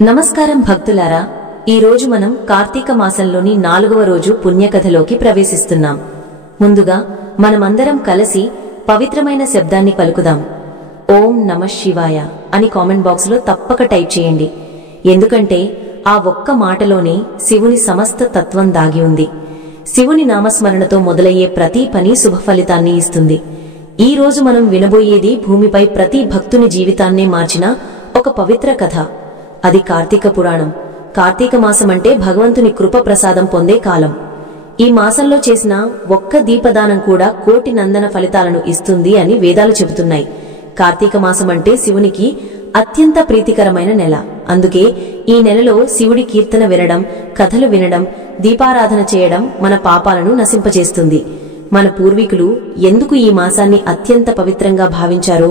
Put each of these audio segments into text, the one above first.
నమస్కారం భక్తులారా, ఈ రోజు మనం కార్తీక మాసంలోని 4వ రోజు పుణ్యకథలోకి ప్రవేశిస్తున్నాం. ముందుగా మనమందరం కలిసి పవిత్రమైన శబ్దాన్ని పలుకుదాం. ఓం నమః శివాయ అని కామెంట్ బాక్స్ లో తప్పక టైప్ చేయండి. ఎందుకంటే ఆ ఒక్క మాటలోనే శివుని సమస్త తత్వం దాగి ఉంది. శివుని నామస్మరణతో మొదలయ్యే ప్రతి పని శుభ ఫలితాన్ని ఇస్తుంది. ఈ రోజు మనం వినబోయేది భూమిపై ప్రతి భక్తుని జీవితాన్నే మార్చిన ఒక పవిత్ర కథ. అది కార్తీక పురాణం. కార్తీక మాసం అంటే భగవంతుని కృప ప్రసాదం పొందే కాలం. ఈ మాసంలో చేసిన ఒక్క దీపదానం కూడా కోటి నందన ఫలితాలను ఇస్తుంది అని వేదాలు చెబుతున్నాయి. కార్తీక మాసం అంటే శివునికి అత్యంత ప్రీతికరమైన నెల. అందుకే ఈ నెలలో శివుడి కీర్తన వినడం, కథలు వినడం, దీపారాధన చేయడం మన పాపాలను నశింపజేస్తుంది. మన పూర్వీకులు ఎందుకు ఈ మాసాన్ని అత్యంత పవిత్రంగా భావించారో,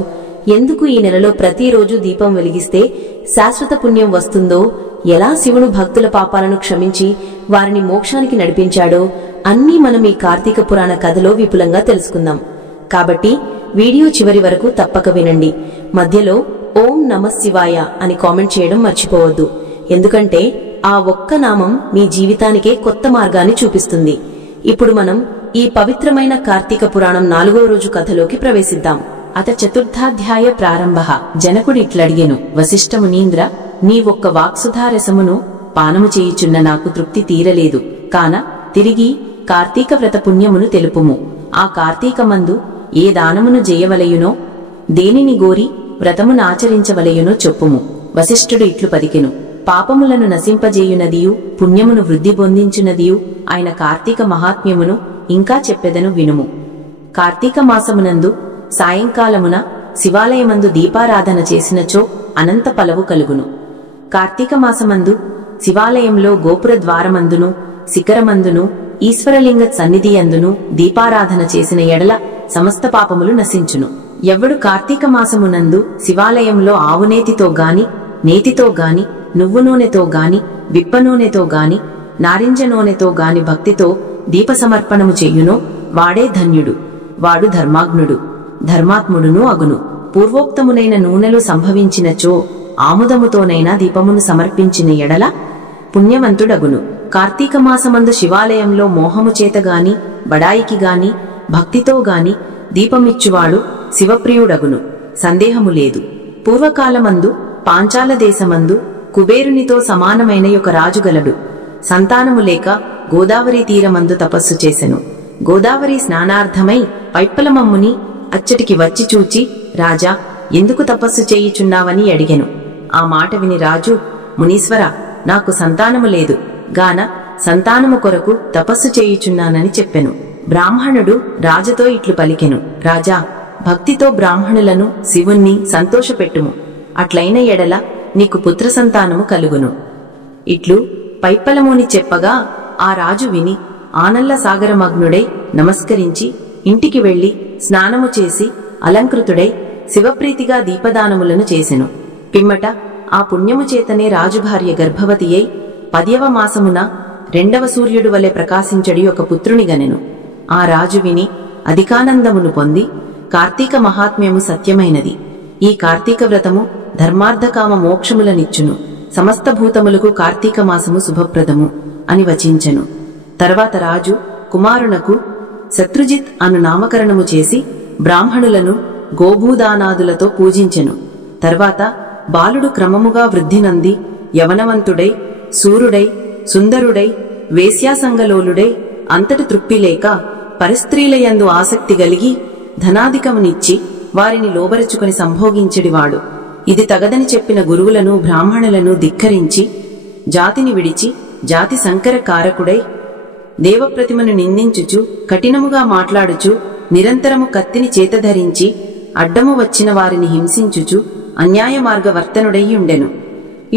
ఎందుకు ఈ నెలలో ప్రతిరోజు దీపం వెలిగిస్తే శాశ్వత పుణ్యం వస్తుందో, ఎలా శివుడు భక్తుల పాపాలను క్షమించి వారిని మోక్షానికి నడిపించాడో అన్నీ మనం ఈ కార్తీక పురాణ కథలో విపులంగా తెలుసుకుందాం. కాబట్టి వీడియో చివరి వరకు తప్పక వినండి. మధ్యలో ఓం నమః శివాయ అని కామెంట్ చేయడం మర్చిపోవద్దు. ఎందుకంటే ఆ ఒక్క నామం మీ జీవితానికే కొత్త మార్గాన్ని చూపిస్తుంది. ఇప్పుడు మనం ఈ పవిత్రమైన కార్తీక పురాణం 4వ రోజు కథలోకి ప్రవేశిద్దాం. అత చతుర్థాధ్యాయ ప్రారంభ. జనకుడిట్లడిగెను, వశిష్ఠమునీంద్ర, నీవొక్క వాక్సుధారసమును పానము చేయుచున్న నాకు తృప్తి తీరలేదు. కాన తిరిగి కార్తీక వ్రత పుణ్యమును తెలుపుము. ఆ కార్తీకమందు ఏ దానమును చేయవలయునో, దేనిని గోరి వ్రతమునాచరించవలయునో చెప్పుము. వశిష్ఠుడు ఇట్లు పలికెను, పాపములను నశింపజేయునదియు పుణ్యమును వృద్ధి పొందించునదియు ఆయన కార్తీక మహాత్మ్యమును ఇంకా చెప్పెదను వినుము. కార్తీక మాసమునందు సాయంకాలమున శివాలయమందు దీపారాధన చేసినచో అనంత ఫలము కలుగును. కార్తీక మాసమందు శివాలయంలో గోపుర ద్వారమందును శిఖరమందును ఈశ్వరలింగ సన్నిధి అందును దీపారాధన చేసిన ఎడల సమస్త పాపములు నశించును. ఎవ్వడు కార్తీక మాసమునందు శివాలయంలో ఆవునేతితో గాని, నేతితో గాని, నువ్వు నూనెతో గాని, విప్ప నూనెతో గాని, నారింజ నూనెతో గాని భక్తితో దీపసమర్పణము చెయ్యునో వాడే ధన్యుడు. వాడు ధర్మాగ్నుడు, ధర్మాత్ముడును అగును. పూర్వోక్తమునైన నూనెలు సంభవించినచో ఆముదముతోనైనా దీపమును సమర్పించిన ఎడల పుణ్యవంతుడగును. కార్తీక మాసమందు శివాలయంలో మోహము చేతగాని, బడాయికి గాని, భక్తితో గాని దీపమిచ్చువాడు శివప్రియుడగును, సందేహము లేదు. పూర్వకాలమందు పాంచాల దేశమందు కుబేరునితో సమానమైన ఒక రాజుగలడు. సంతానము లేక గోదావరి తీరమందు తపస్సు చేసెను. గోదావరి స్నానార్థమై పైప్పలమమ్ముని అచ్చటికి వచ్చి చూచి, రాజా, ఎందుకు తపస్సు చేయుచున్నావని అడిగెను. ఆ మాట విని రాజు, మునీశ్వర, నాకు సంతానము లేదు గాన సంతానము కొరకు తపస్సు చేయుచున్నానని చెప్పెను. బ్రాహ్మణుడు రాజుతో ఇట్లు పలికెను, రాజా, భక్తితో బ్రాహ్మణులను శివుణ్ణి సంతోషపెట్టుము. అట్లైన ఎడల నీకు పుత్ర సంతానము కలుగును. ఇట్లు పైప్పలముని చెప్పగా ఆ రాజు విని ఆనంద సాగరమగ్నుడై నమస్కరించి ఇంటికి వెళ్లి స్నానము చేసి అలంకృతుడై శివప్రీతిగా దీపదానములను చేసెను. పిమ్మట ఆ పుణ్యము చేతనే రాజుభార్య గర్భవతి అయి 10వ మాసమున 2వ సూర్యుడు వలె ప్రకాశించడి ఒక పుత్రుని గనెను. ఆ రాజు విని అధికానందమును పొంది, కార్తీక మహాత్మ్యము సత్యమైనది. ఈ కార్తీక వ్రతము ధర్మార్థకామ మోక్షములనిచ్చును. సమస్త భూతములకు కార్తీక మాసము శుభప్రదము అని వచించెను. తర్వాత రాజు కుమారునకు శత్రుజిత్ అను నామకరణము చేసి బ్రాహ్మణులను గోభూదానాదులతో పూజించెను. తర్వాత బాలుడు క్రమముగా వృద్ధినంది యవనవంతుడై, సూరుడై, సుందరుడై, వేశ్యాసంగలోలుడై, అంతటి తృప్తిలేక పరిస్త్రీలయందు ఆసక్తి గలిగి ధనాధికమునిచ్చి వారిని లోబరుచుకుని సంభోగించెడివాడు. ఇది తగదని చెప్పిన గురువులను బ్రాహ్మణులను ధిక్కరించి జాతిని విడిచి జాతి సంకర కారకుడై దేవప్రతిమను నిందించుచు కఠినముగా మాట్లాడుచు నిరంతరము కత్తిని చేతధరించి అడ్డము వచ్చిన వారిని హింసించుచు అన్యాయ మార్గవర్తనుడై ఉండెను.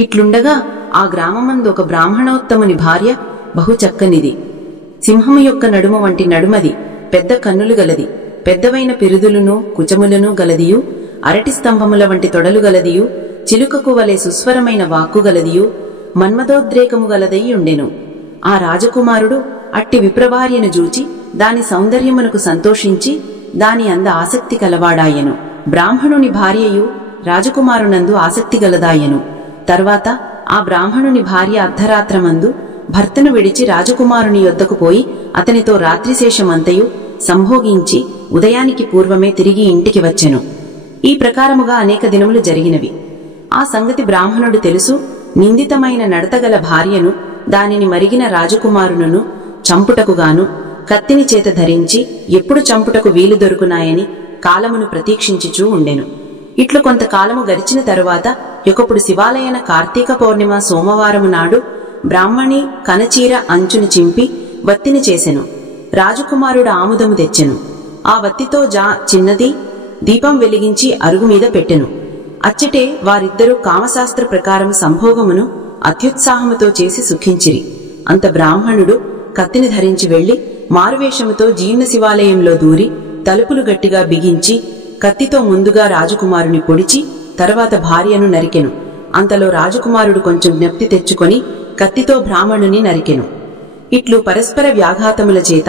ఇట్లుండగా ఆ గ్రామమందు ఒక బ్రాహ్మణోత్తముని భార్య బహు చక్కనిది. సింహము యొక్క నడుమ వంటి నడుమది, పెద్ద కన్నులు గలది, పెద్దవైన పిరుదులను కుచములను గలదియు, అరటి స్తంభముల వంటి తొడలు గలదియు, చిలుకకు వలె సుస్వరమైన వాక్కు గలదియు, మన్మథోద్రేకము గలదై ఉండెను. ఆ రాజకుమారుడు అట్టి విప్రభార్యను జూచి దాని సౌందర్యమునకు సంతోషించి దాని అంద ఆసక్తి కలవాడాయెను. బ్రాహ్మణుని భార్యయు రాజకుమారునందు ఆసక్తి గలదాయెను. తర్వాత ఆ బ్రాహ్మణుని భార్య అర్ధరాత్రమందు భర్తను విడిచి రాజకుమారుని యొద్దకు పోయి అతనితో రాత్రిశేషమంతయు సంభోగించి ఉదయానికి పూర్వమే తిరిగి ఇంటికి వచ్చెను. ఈ ప్రకారముగా అనేక దినములు జరిగినవి. ఆ సంగతి బ్రాహ్మణుడు తెలుసు. నిందితమైన నడతగల భార్యను, దానిని మరిగిన రాజకుమారును చంపుటకుగాను కత్తిని చేత ధరించి ఎప్పుడు చంపుటకు వీలు దొరుకునాయని కాలమును ప్రతీక్షించుచూ ఉండెను. ఇట్లు కొంతకాలము గడిచిన తరువాత యొకప్పుడు శివాలయన కార్తీక పౌర్ణిమ సోమవారము నాడు బ్రాహ్మణి కనచీర అంచును చింపి వత్తిని చేసెను. రాజకుమారుడు ఆముదము తెచ్చెను. ఆ వత్తితో చిన్నది దీపం వెలిగించి అరుగుమీద పెట్టెను. అచ్చటే వారిద్దరూ కామశాస్త్ర ప్రకారం సంభోగమును అత్యుత్సాహముతో చేసి సుఖించిరి. అంత బ్రాహ్మణుడు కత్తిని ధరించి వెళ్లి మారువేషముతో జీర్ణ శివాలయంలో దూరి తలుపులు గట్టిగా బిగించి కత్తితో ముందుగా రాజకుమారుని పొడిచి తర్వాత భార్యను నరికెను. అంతలో రాజకుమారుడు కొంచెం జ్ఞప్తి తెచ్చుకొని కత్తితో బ్రాహ్మణుని నరికెను. ఇట్లు పరస్పర వ్యాఘాతముల చేత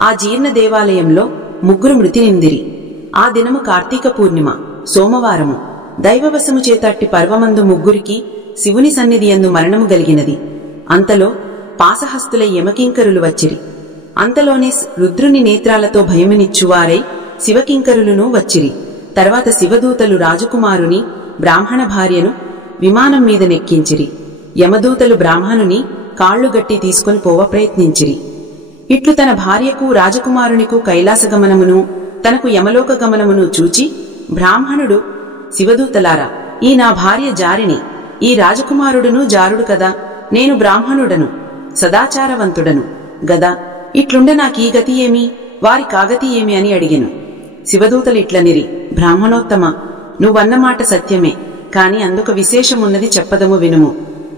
ఆ జీర్ణ దేవాలయంలో ముగ్గురు మృతి నిందిరి. ఆ దినము కార్తీక పూర్ణిమ సోమవారము. దైవవశము చేత అట్టి పర్వమందు ముగ్గురికి శివుని సన్నిధి యందు మరణము గలిగినది. అంతలో పాసహస్తులై యమకింకరులు వచ్చిరి. అంతలోనే రుద్రుని నేత్రాలతో భయమునిచ్చువారై శివకింకరులును వచ్చిరి. తర్వాత శివదూతలు రాజకుమారుని బ్రాహ్మణ భార్యను విమానం మీద నెక్కించిరి. యమదూతలు బ్రాహ్మణుని కాళ్లు గట్టి తీసుకొని పోవ ప్రయత్నించిరి. ఇట్లు తన భార్యకు రాజకుమారునికు కైలాసగమనమును తనకు యమలోక గమనమును చూచి బ్రాహ్మణుడు, శివదూతలారా, ఈ నా భార్య జారిని, ఈ రాజకుమారుడును జారుడు కదా, నేను బ్రాహ్మణుడను, సదాచారవంతుడను గదా, ఇట్లుండ నాకీ గతి ఏమి, వారి కాగతి ఏమి అని అడిగెను. శివదూతలిట్లనిరి, బ్రాహ్మణోత్తమ, నువ్వన్నమాట సత్యమే, కాని అందుక విశేషమున్నది చెప్పదము వినుము.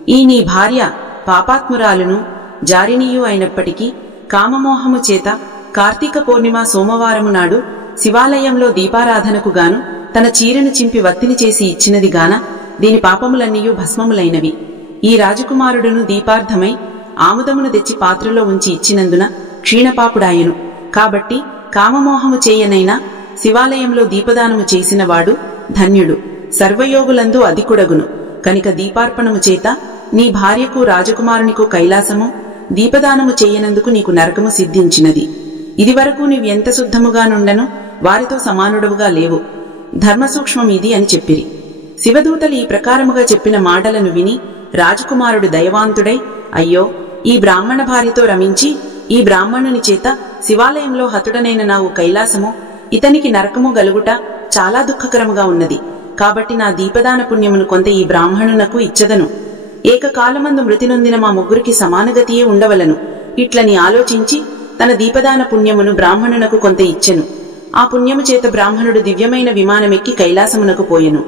ఈ నీ భార్య పాపాత్మురాలును జారినీయు అయినప్పటికీ కామమోహము చేత కార్తీక పౌర్ణిమ సోమవారము నాడు శివాలయంలో దీపారాధనకు గాను తన చీరను చింపి వత్తిని చేసి ఇచ్చినది గాన దీని పాపములన్నీయూ భస్మములైనవి. ఈ రాజకుమారుడును దీపార్థమై ఆముదమును తెచ్చి పాత్రలో ఉంచి ఇచ్చినందున క్షీణపాపుడాయెను. కాబట్టి కామమోహము చేయనైనా శివాలయంలో దీపదానము చేసినవాడు ధన్యుడు, సర్వయోగులందు అధికుడగును. కనుక దీపార్పణము చేత నీ భార్యకు రాజకుమారునికు కైలాసము, దీపదానము చేయనందుకు నీకు నరకము సిద్ధించినది. ఇదివరకు నీవెంత శుద్ధముగానుండను వారితో సమానుడవుగా లేవు. ధర్మసూక్ష్మం ఇది అని చెప్పిరి. శివదూతలు ఈ ప్రకారముగా చెప్పిన మాటలను విని రాజకుమారుడు దయవాంతుడై, అయ్యో, ఈ బ్రాహ్మణ భార్యతో రమించి ఈ బ్రాహ్మణుని చేత శివాలయంలో హతుడనైన నావు కైలాసము, ఇతనికి నరకము గలుగుట చాలా దుఃఖకరముగా ఉన్నది. కాబట్టి నా దీపదాన పుణ్యమును కొంత ఈ బ్రాహ్మణునకు ఇచ్చదను. ఏకకాలమందు మృతి నొందిన మా ముగ్గురికి సమానగతియే ఉండవలను. ఇట్లని ఆలోచించి తన దీపదాన పుణ్యమును బ్రాహ్మణునకు కొంత ఇచ్చెను. ఆ పుణ్యము చేత బ్రాహ్మణుడు దివ్యమైన విమానమెక్కి కైలాసమునకు పోయెను.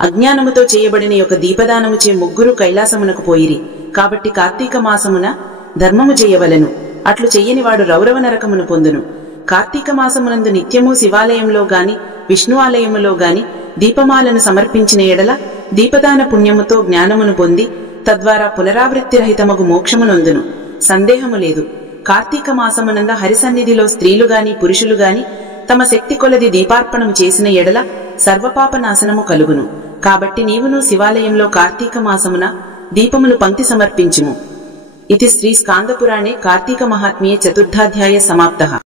అజ్ఞానముతో చేయబడిన యొక్క దీపదానముచే ముగ్గురు కైలాసమునకు పోయిరి. కాబట్టి కార్తీక మాసమున ధర్మము చేయవలెను. అట్లు చెయ్యనివాడు రౌరవ నరకమును పొందును. కార్తీక మాసమునందు నిత్యము శివాలయంలో గాని విష్ణు ఆలయములో గాని దీపమాలను సమర్పించిన ఎడల దీపదాన పుణ్యముతో జ్ఞానమును పొంది తద్వారా పునరావృత్తి రహితమగు మోక్షమునొందును. సందేహము లేదు. కార్తీక మాసమునంద హరిసన్నిధిలో స్త్రీలు గాని పురుషులు గాని తమ శక్తి కొలది దీపార్పణము చేసిన ఎడల సర్వపాప నాశనము కలుగును. కాబట్టి నీవును శివాలయంలో కార్తీక మాసమున దీపములు పంక్తి సమర్పించుము. ఇది శ్రీ స్కాందపురాణే కార్తీక మహాత్మ్యే చతుర్థాధ్యాయ సమాప్తః.